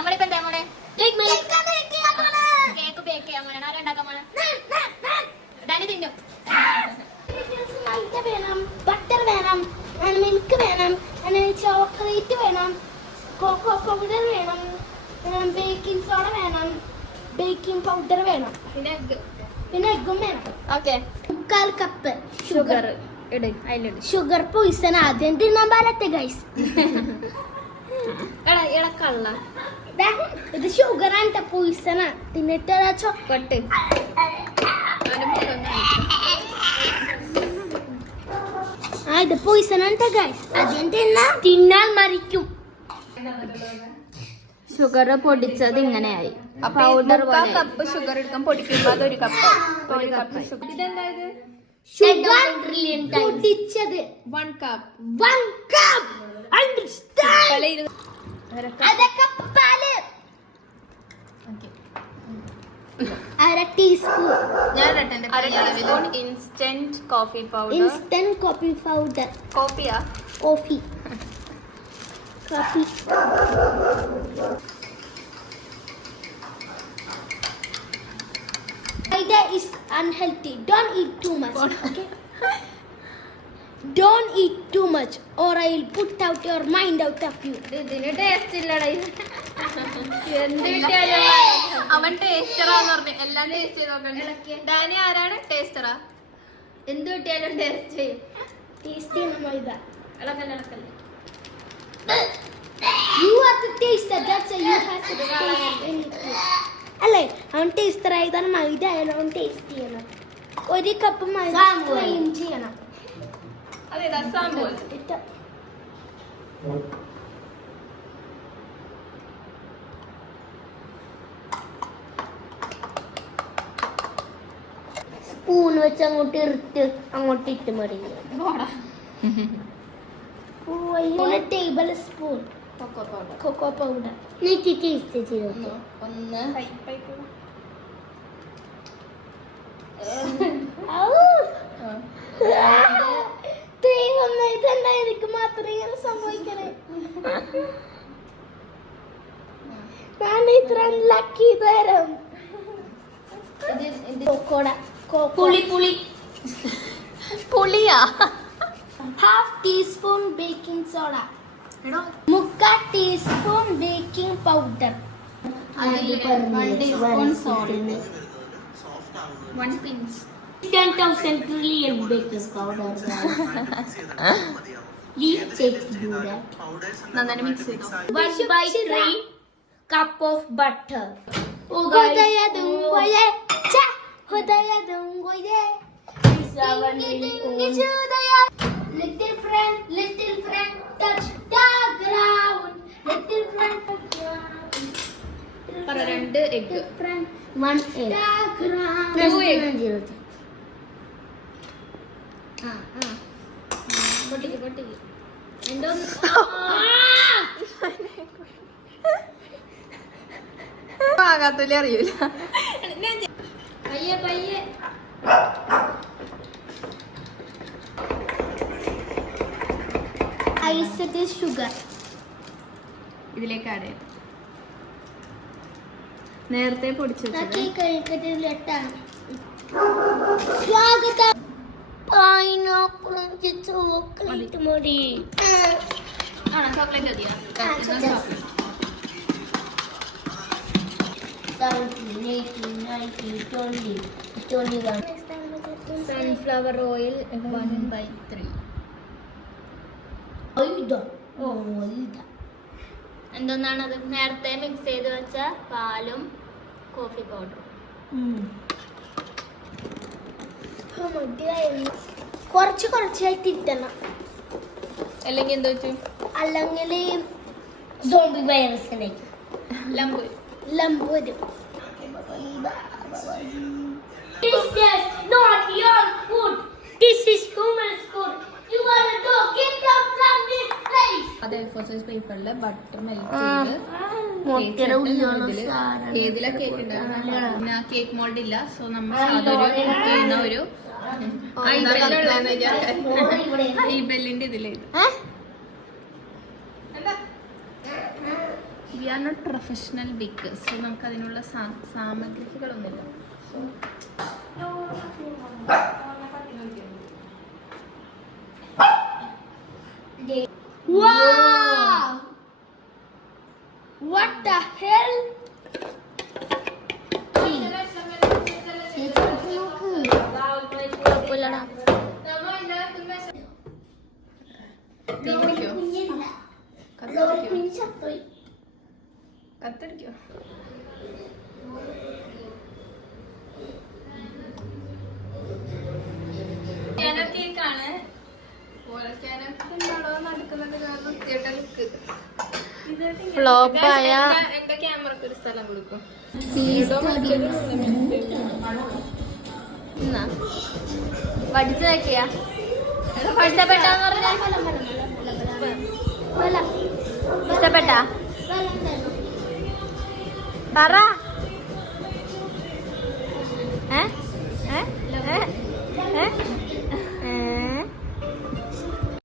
നമ്മളിപ്പോ എന്താ മോളെ കേക്ക് ബേക്ക് ചെയ്യാൻ പോണേ. ആരുണ്ടാക്കാൻ പോണേ? ഡാനി തിന്നും. വേണം, ബട്ടർ വേണം, മിൽക്ക് വേണം, ചോക്ലേറ്റ് വേണം, കോക്കോ പൗഡർ വേണം, ബേക്കിംഗ് സോഡ വേണം, ബേക്കിംഗ് പൗഡർ വേണം, പിന്നെ എഗ്ഗും വേണം. ഓക്കെ, 3/4 കപ്പ് ഷുഗർ ഇട്, അതിലിട്. ഷുഗർ പോയിസൺ ആദ്യം തിന്നാൻ പാലത്തെ ഗൈസ്. ഇളക്കള്ള ഇത് ഷുഗർ ആണ്, പോയിസണാ. തിന്നിട്ട് കൊട്ട്. ഇത് പോയിസൺ ആണ് ഗൈസ്. ആദ്യം തിന്നാൽ മരിക്കും. ഷുഗർ പൊടിച്ചത് ഇങ്ങനെയായി. പൗഡർ കപ്പ് ഷുഗർ എടുക്കാൻ പൊടിക്കുമ്പോ അതൊരു കപ്പ്. ഒരു കപ്പ് ഷുഗർ. ഇതെന്താ ഇത്? ഷുഗർ പൊടിച്ചത് 1 കപ്പ്. 1 കപ്പ്. അണ്ടർസ്റ്റാൻഡ്? അതൊക്കെ പാല്. അര ടീസ്പൂൺ. അര teaspoon instant coffee powder. Instant coffee powder. കോഫിയാ? Coffee. Coffee. Maida is unhealthy. Don't eat too much. Okay? Don't eat too much or I will put out your mind out of you. ഇതിന് taste ഇല്ലടാ. എന്ത് കിട്ടിയാലും അവൻ ടേസ്റ്ററാന്ന് പറഞ്ഞു. എല്ലാം taste ചെയ്ത് നോക്കണ്ടേ. ഡാനി ആരാണ്? ടേസ്റ്ററാ. എന്ത് കിട്ടിയാലും ടേസ്റ്റ് ചെയ്യും. Taste ചെയ്യണം മൈദ. ഇളക്കല്ലേ ഇളക്കല്ലേ. You are the taster. That's why you have to taste anything. അല്ലേ, അവൻ ടേസ്റ്റർ ആയതാണ്. മൈദ ആയാലും അവൻ ടേസ്റ്റ് ചെയ്യണം. 1 കപ്പ് മൈദ ക്ലീൻ ചെയ്യണം. അതേതാ? സാമ്പൂൾ. സ്പൂൺ വെച്ച് അങ്ങോട്ട് ഇട്ട് അങ്ങോട്ട് ഇട്ട് മറിയും. Tablespoon cocoa powder. നീക്കി ടേസ്റ്റ് ചെയ്തോ. ഒന്ന് ദൈവമേ, ഇതെന്താ എനിക്ക് മാത്രമേ ഇങ്ങനെ സംഭവിക്കണേ? ഞാൻ ഇത്ര ലക്കി തരം. പുളിയാ? 1/2 teaspoon baking soda. 3/4 teaspoon baking powder. 1 teaspoon salt. 1 pinch. 10,000 trillion baking powder. Please check do that. നന്നായി മിക്സ് ചെയ്തോ. 1/3 cup of butter. Little friend, touch the ground. Little friend, touch the ground. 2 egg. 1 egg. Two egg. പൊട്ടിക്ക്. എന്തോന്ന്? ആകാത്തല്ലേ അറിയൂല. പയ്യെ. Iced sugar ഇതിലേക്ക് add ചെയ്യാം. നേരത്തെ പൊടിച്ചത്. സ്വാഗതം. പൈനാപ്പിൾ ചോക്ലേറ്റ് മതി. ചോക്ലേറ്റ് മതിയോ? Sunflower oil 1/3. എന്തോന്നാണത്? നേരത്തെ മിക്സ് ചെയ്ത് വെച്ച പാലും കോഫി പൗഡറും. കുറച്ചായിട്ട് ഇട്ടണം, അല്ലെങ്കിൽ എന്താ വെച്ചു? അല്ലെങ്കിൽ സോംബി വൈറസിനെ ലംബ് വരും. This is not your food. This is human's food. You are a dog. Get out from this place. അത് A4 size പേപ്പറിൽ ബട്ടർ മെൽറ്റ് ചെയ്ത് ഏതിലാ കേക്ക് ഉണ്ടാകുന്ന കേക്ക് മോൾഡ് ഇല്ല. സോ നമ്മൾ സാധാരണ കുക്ക് ചെയ്യുന്ന ഒരു ഐബെല്ലിന്റെ ഇതില് we are not professional bakers. So നമുക്ക് അതിനുള്ള സാമഗ്രികളൊന്നുമില്ല. Wow! What the hell? കത്തടിക്കോ? കേക്കാണ് ഫ്ലോപ്പായ എന്റെ ക്യാമറക്ക് ഒരു സ്ഥലം കൊടുക്കും. വടിച്ചതൊക്കെയാ ഇഷ്ടപ്പെട്ടാന്ന് പറഞ്ഞാൽ ഇഷ്ടപ്പെട്ടാ പറ.